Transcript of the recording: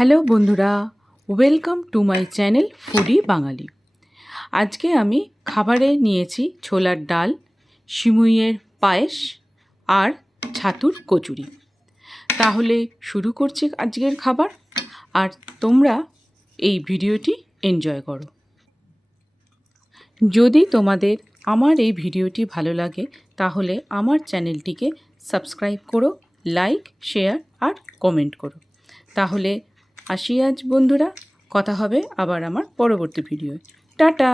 হ্যালো বন্ধুরা, welcome to my channel foodie Bangali. আজকে আমি খাবারে নিয়েছি ছোলার ডাল, সিমুইয়ের পায়েস আর ছাতুর কচুরি। তাহলে শুরু করছি আজকের খাবার, আর তোমরা এই ভিডিওটি এনজয় করো। যদি তোমাদের আমার এই ভিডিওটি ভালো লাগে তাহলে আমার চ্যানেলটিকে সাবস্ক্রাইব করো, লাইক, শেয়ার আর কমেন্ট করো। তাহলে আসি আজ বন্ধুরা, কথা হবে আবার আমার পরবর্তী ভিডিওয়। টাটা।